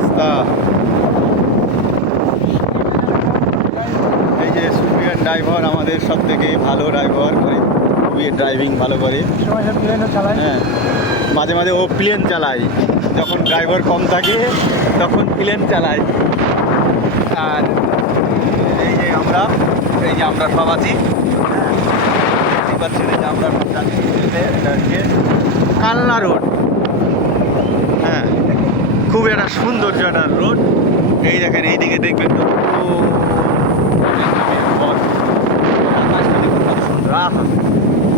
রাস্তা। এই যে সুফিয়ান ড্রাইভার আমাদের সব থেকে ভালো ড্রাইভার, খুবই ড্রাইভিং ভালো করে। হ্যাঁ, মাঝে মাঝে ও প্লেন চালায়, যখন ড্রাইভার কম থাকে তখন প্লেন চালায়। আর এই যে আমরা সব আছি, দেখতে পাচ্ছেন এই যে আমরা সব যাচ্ছি। এটা হচ্ছে কালনা রোড। হ্যাঁ, খুব একটা সুন্দর একটা রোড। এই দেখেন, এইদিকে দেখবেন তো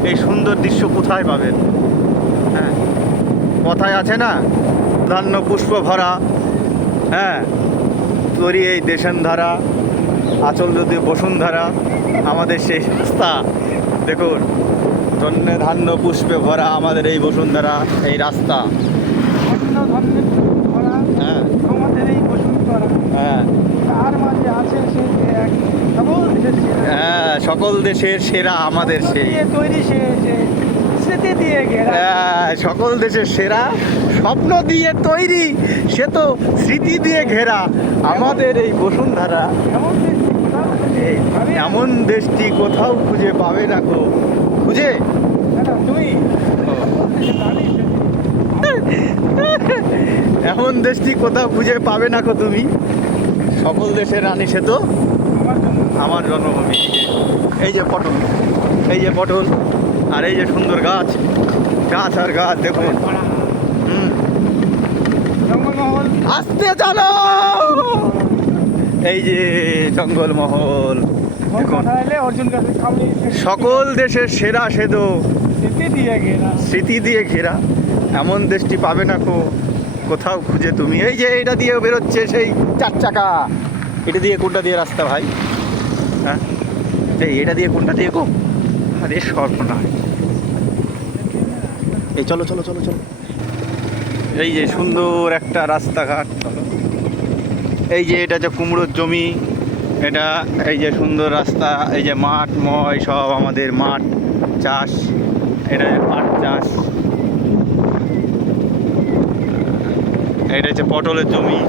এই সুন্দর দৃশ্য কোথায় পাবেন? হ্যাঁ, কথায় আছে না, ধান্য পুষ্প ভরা। হ্যাঁ, তোরই এই দেশেন ধারা, আচল যদি বসুন্ধরা, আমাদের সেই রাস্তা দেখুন, ধন্যে ধান্য পুষ্পে ভরা আমাদের এই বসুন্ধরা, এই রাস্তা। হ্যাঁ হ্যাঁ হ্যাঁ, সকল দেশের সেরা আমাদের সেই তৈরি স্মৃতি দিয়ে ঘেরা। সকল দেশের সেরা, স্বপ্ন দিয়ে তৈরি, সে তো স্মৃতি দিয়ে ঘেরা আমাদের এই বসুন্ধরা। এমন দেশটি কোথাও খুঁজে পাবে না গো, খুঁজে তুমি এমন দেশটি কোথাও খুঁজে পাবে না গো তুমি। সকল দেশের রানী সে তো আমার জন্মভূমি। এই যে পটল, এই যে পটল, আর এই যে সুন্দর গাছ, গাছ আর গাছ দেখুন। জঙ্গলমহল, আসতে চলো। এই যে জঙ্গলমহল দেখুন, অর্জুন গাছের খাবলি, সকল দেশের সেরা সেদো, স্মৃতি দিয়ে ঘেরা। স্মৃতি দিয়ে ঘেরা, এমন দেশটি পাবে না কোথাও খুঁজে তুমি। এই যে এটা দিয়ে বেরোচ্ছে সেই 4 চাকা, এটা দিয়ে কোনটা দিয়ে রাস্তা ভাই? হ্যাঁ, এটা দিয়ে কোনটা দিয়ে গো? আরে সর্বনাশ। এই চলো চলো চলো চলো, এই যে সুন্দর একটা রাস্তাঘাট। চলো, এই যে এটা যে কুমড়োর জমি, এটা এই যে সুন্দর রাস্তা, এই যে মাঠ ময় সব আমাদের মাঠ চাষ, এটা পাট চাষ, এটা হচ্ছে পটলের জমি।